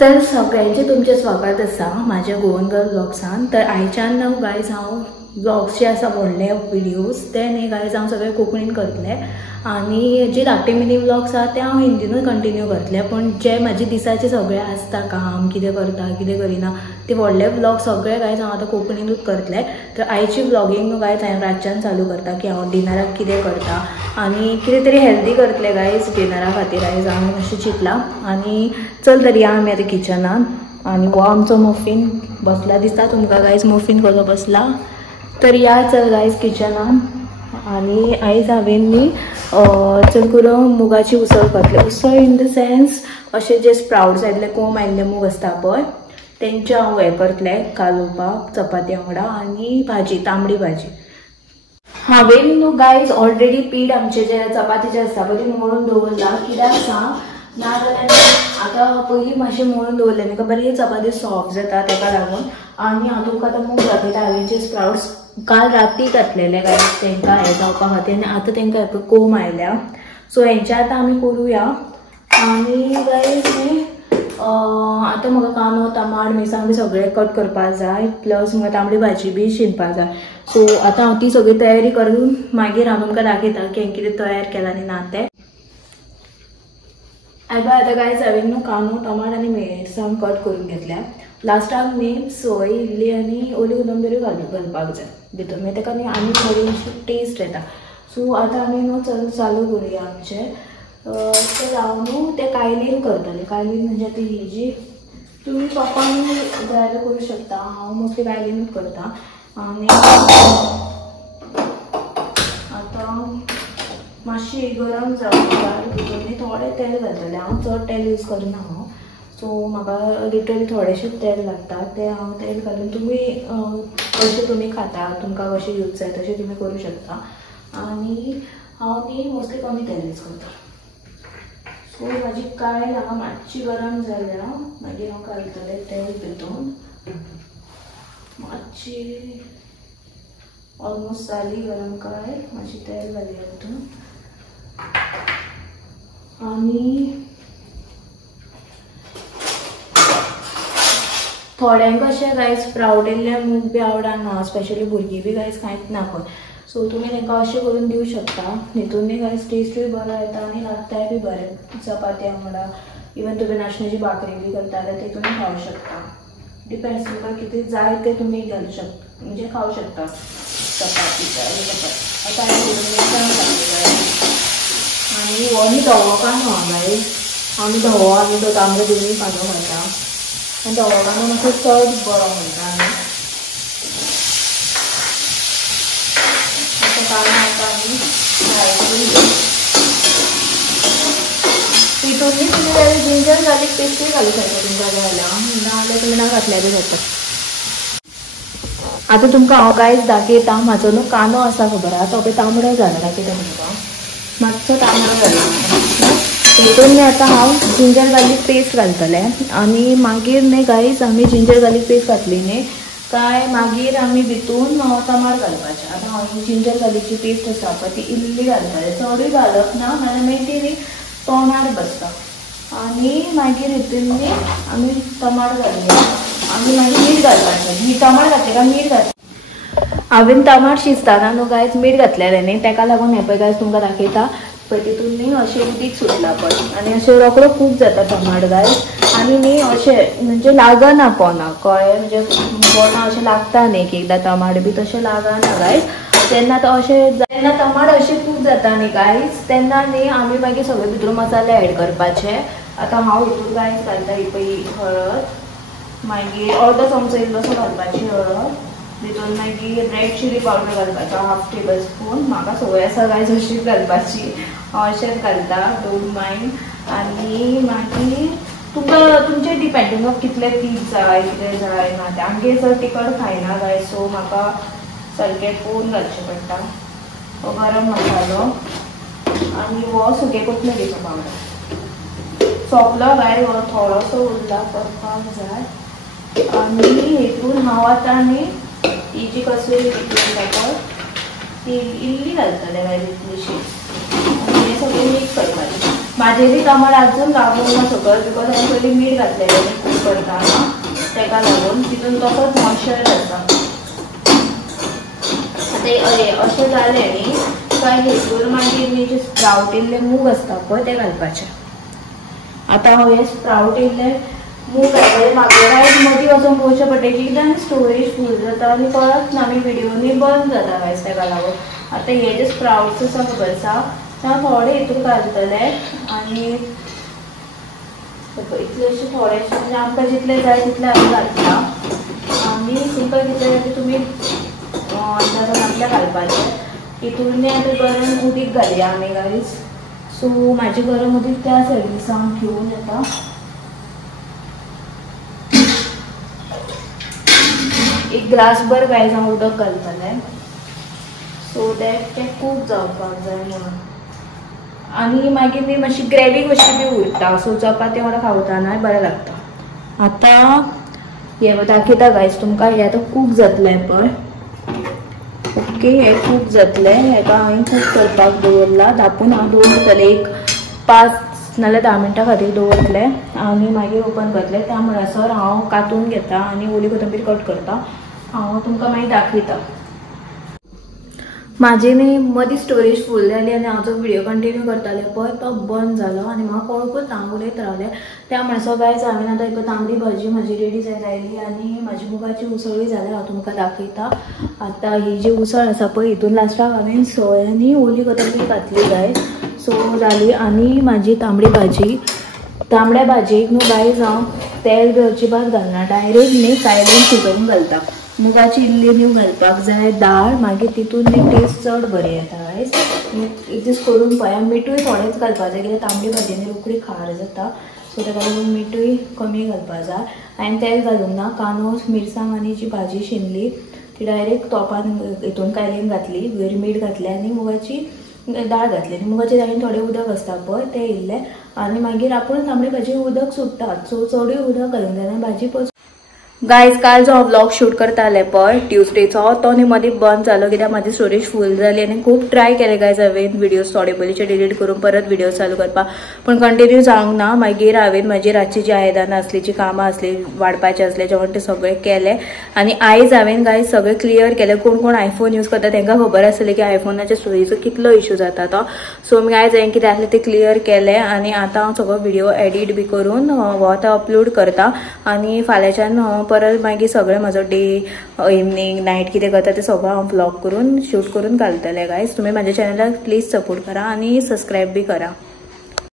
तर सगळ्यांचे तुमचे स्वागत आसा माझ्या गोवन गर्ल ब्लॉग्सान। तर आयच्यान न्हू गायज हांव ब्लॉग्स जे आसा व्हडले व्हिडिओज ते न्ही गायज हांव सगळे कोंकणीन करतले आनी जे धाकटे मिनी ब्लॉग्स आसा ते हांव हिंदीनूच कंटिन्यू करतले। पण जे म्हाजे दिसाचे सगळे आसता काम कितें करता कितें करिना ते व्हडले ब्लॉग सगळे गायज हांव आतां कोंकणीनूच करतले। तर आयची ब्लॉगिंग न्हू गायज हांवें रातच्यान चालू करता की हांव डिनराक कितें करता आनी कितें तरी हेल्दी करतले गायज डिनरा खातीर आयज हांवें अशें चिंतलां। आनी चल तरी या आमी आतां किचनान आनी हो आमचो मफीन बसला दिसता तुमकां गायज मफीन कसो बसला। तर या चल गायज किचनान आनी आयज हांवें न्ही चल करून मुगाची उसळ करतले। उसळ इन द सेन्स अशे जे स्प्राउट्स आयिल्ले कोंब आयिल्ले मूग आसता पळय तेंचे हांव हें करतले कालोवपाक चपाती वांगडा आनी भाजी तांबडी भाजी। हांवें न्हू गायज ऑलरेडी पीठ आमचे जे चपातीचे आसता पळय ती मळून दवरला। कित्याक सांग नाजाल्यार आतां पयलीं मातशें मळून दवरलें न्ही बरी चपाती सॉफ्ट जाता ताका लागून। आनी हांव तुमकां आतां मूग दाखयता हांवें जे स्प्राउट्स काल राती घातलेले गायज तांकां हें जावपा खातीर आनी आतां तांकां हेपय कोंब आयल्या। सो हेंचे आतां आमी करुया आनी गायज न्ही आतां म्हाका कांदो टमाट मिरसांग बी सगळें कट करपाक जाय प्लस म्हाका तांबडी भाजी बी शिनपाक जाय। सो आतां हांव ती सगळी तयारी करून मागीर हांव तुमकां दाखयता की हांवें कितें तयार केलां आनी ना तें। आतां गायज हांवें न्हू कांदो टमाट आनी मिरसांग कट करून घेतल्या। लास्टाक न्ही सोय इल्ली आनी ओली कोथंबीर घालपाक जाय भितर मागीर ताका न्ही आनी बरी अशी टेस्ट येता। सो आतां आमी न्हू चालू करुया आमचें। तर हांव न्हू तें कायलीन करतलें। कायलीन म्हणजे आतां ही जी तुमी तोपान जाय जाल्यार करूं शकता हांव मोस्टली कायलीनूच करता। आनी आतां मातशी गरम जावपाक भितर थोडें तेल घालतलें। हांव चड तेल यूज करना हांव सो म्हाका लिटरली थोडेंशें तेल लागता तें हांव तेल घालून तुमी कशें तुमी खाता तुमकां कशें यूज जाय तशें तुमी करूं शकता। आनी हांव न्ही मोस्टली कमी तेल यूज करता। सो म्हाजी कायल हांगा मातशी गरम जाल्या मागीर हांव घालतलें तेल भितून मातशी ऑलमोस्ट जाली गरम कायल मातशी तेल घालया भितून आनी थोड्यांक अशें गायज स्प्राउट येयल्ले मूग बी आवडना स्पेशली भुरगीं बी गायज खायत ना पळय। सो तुमी तांकां अशें करून दिवं शकता हितून गायज टेस्टूय बरो येता आनी लागताय बी बरें चपाती वांगडा। इवन तुमी नाचण्याची भाकरी बी करता जाल्यार तेतून खावं शकता। डिपेंड्स तुमकां कितें जाय तें तुमी घालूं शकता म्हणजे खावं शकता चपाती आतां आनी हो न्ही धवो कांदो गायज आमी धवो आनी तो तांबडो दोनूय कांदो घालता आनी धवो कांदो मातसो चड बरो म्हणटा आमी। कांदो आतां आमी तितून न्ही तुमी जाल्यार जिंजर गार्लीक पेस्टूय घालूं शकता तुमकां जाय जाल्यार नाजाल्यार तुमी ना घातल्यारूय जाता। आतां तुमकां हांव गायज दाखयता म्हाजो न्हू कांदो आसा खबर आहा तो पळय तांबडो जाला दाखयता तुमकां मातसो तांबडो जाला हितून न्ही आतां हांव जिंजर गार्लीक पेस्ट घालतलें आनी मागीर न्ही गायज आमी जिंजर गार्लीक पेस्ट घातली न्ही काय मागीर आमी भितून टमाट घालपाचें। आतां हांव ही जिंजर गार्लीकची पेस्ट आसा पळय ती इल्ली घालतलें चडूय घालप ना नाजाल्यार मागीर ती न्ही तोंडार बसता। आनी मागीर हितून न्ही आमी टमाट घालया आनी मागीर मीठ घालपाचें। ही टमाट घातलें काय मीठ घातलें हांवें टमाट शिजताना न्हू गायज मीठ घातलेलें न्ही ताका लागून हें पळय गायज तुमकां दाखयता पळय तितून न्ही अशें उदीक सुटला पळय आनी अशें रोखडो खूब जाता टमाट गायज आनी न्ही अशें म्हणजे लागना पोना कळ्ळें म्हणजे पोना अशें लागता न्ही एक एकदां टमाट बी तशें लागना गायज। तेन्ना तो अशें जेन्ना टमाट अशें खूब जाता न्ही गायज तेन्ना न्ही आमी मागीर सगळे भितर मसाले एड करपाचे। आतां हांव हितून गायज घालता ही पळय हळद मागीर अर्दो चमचो इल्लोसो घालपाची हळद भितून मागीर रेड चिली पावडर घालपाचो 1/2 टेबल स्पून म्हाका संवय आसा गायज अशीच घालपाची हांव अशेंच घालता डोंट मायंड। आनी मागीर तुमकां तुमचें डिपेंड तुमकां कितलें तीख जाय कितें जाय ना तें आमगे चड तिखट खायना गायज सो म्हाका सारकें पळोवन घालचें पडटा। हो गरम मसालो आनी हो सुके कोथमिरेचो पावडर सोंपलो गायज हो थोडोसो उरला करपाक जाय। आनी हेतून हांव आतां न्ही ही जी कसुरी मेथी आसा ती इल्ली घालतलें गायज इतलीशी आनी हें सगळें मिक्स करपाचें। म्हाजे बी टमाट अजून लागूंक ना सकयल बिकॉज हांवें पयलीं मीठ घातलेलें यूज करता ना तेका लागून तितून तसोच मॉइश्चर जाता. आता अशें जालें न्ही काय हेतूर मागीर मी जे स्प्राउट इल्ले मूग आसता पळय ते घालपाचे. आता हांव हे स्प्राउट इल्ले मूग घातले म्हाका गायज मदीं वचून पळोवचें पडटा की एकदां स्टोरेज फूल जाता आनी कळत ना आमी व्हिडिओनी बंद जाता गायज तेका लागून. आता हे जे स्प्राउट्स आसा खबर आसा ते हांव थोडे हितून घालतले आनी इतलेशे थोडेशे म्हणजे आमकां जितले जाय तितले आमी घालता आनी तुमकां कितले जाय ते तुमी अंदाजान घालपाचें. हितून आतां गरम उदीक घालया आमी गायज. सो म्हाजें गरम उदीक त्या सायडीन सावन घेवन येता. एक ग्लासभर गायज हांव उदक घालतलें सो दॅट तें खूब जावपाक जाय म्हणून. आनी मागीर न्ही मातशी ग्रेवी कशी बी उरता सो चपाती वांगडा खावताना बरें लागता. आतां हे दाखयता गायज तुमकां. हें आतां कूक जातलें पळय. ओके हे कूक जातलें. हेका हांवें कूक करपाक दवरला धापून. हांव दवरतलें एक 5 नाल्यार 10 मिनटां खातीर दवरतलें आनी मागीर ओपन करतलें. त्या म्हणसर हांव कातून घेता आनी ओली कोथंबीर कट करता. हांव तुमकां मागीर दाखयता. म्हाजी न्ही मदीं स्टोरेज फूल जाली आनी हांव जो व्हिडिओ कंटिन्यू करतालें पळय तो बंद जालो आनी म्हाका कळकूच ना. हांव उलयत रावलें. त्या म्हणसर गायज हांवें आतां एक तांबडी भाजी म्हाजी रेडी जायत आयली आनी म्हाजी मुगाची उसळी जाल्यार हांव तुमकां दाखयता. आतां ही जी उसळ आसा पळय हितून लास्टाक हांवें सोय आनी ओली कोथंबीर घातली गायज. सो जाली आनी म्हाजी तांबडी भाजी. तांबड्या भाजयेक न्हू गायज हांव तेल बी अजिबात घालना. डायरेक्ट न्ही सायडीन शिजोवन घालता. मुगाची इल्ली न्यू घालपाक जाय दाळ मागीर तितून न्ही टेस्ट चड बरी येता गायज. एक दीस करून पळया. मिठूय थोडेंच घालपाक जाय कित्याक तांबडी भाजयेन रोखडी खार जाता सो तेका लागून मिठूय कमी घालपाक जाय. हांवें तेल घालूंक ना. कांदो मिरसांग आनी जी भाजी शिनली ती डायरेक्ट तोपान हितून कायलेन घातली. वयर मीठ घातलें आनी मुगाची दाळ घातली. मुगाच्या दाळीन थोडें उदक आसता पळय तें इल्लें आनी मागीर आपूण तांबडी भाजी उदक सुट्टा सो चडूय उदक घालूंक जाय भाजी. गायज काल जो व्लॉग शूट करताले पळय ट्यूजडेचो तो न्ही मदीं बंद जालो कित्याक म्हाजी स्टोरेज फूल जाली आनी खूब ट्राय केले गायज हांवें व्हिडिओज थोडे पयलींचे डिलीट करून परत व्हिडिओ चालू करपाक पूण कंटिन्यू जावंक ना. मागीर हांवें म्हाजी रातची जी आयदनां आसली जी कामां आसली वाडपाचें आसलें जेवण तें सगळें केलें आनी आयज हांवें गायज सगळें क्लियर केलें. कोण कोण आयफोन यूज करता तांकां खबर आसलें की आयफोनाच्या स्टोरेजचो कितलो इशू जाता तो. सो गायज हांवें कितें आसलें तें क्लियर केलें आनी आतां हांव सगळो व्हिडिओ एडीट बी करून हो आतां अपलोड करता आनी फाल्यांच्यान परत मागीर सगळें म्हजो डे इवनिंग नायट कितें करता तें सगळं हांव व्लॉग करून शूट करून घालतलें गायज. तुमी म्हाज्या चॅनलाक प्लीज सपोर्ट करा आनी सबस्क्रायब बी करा.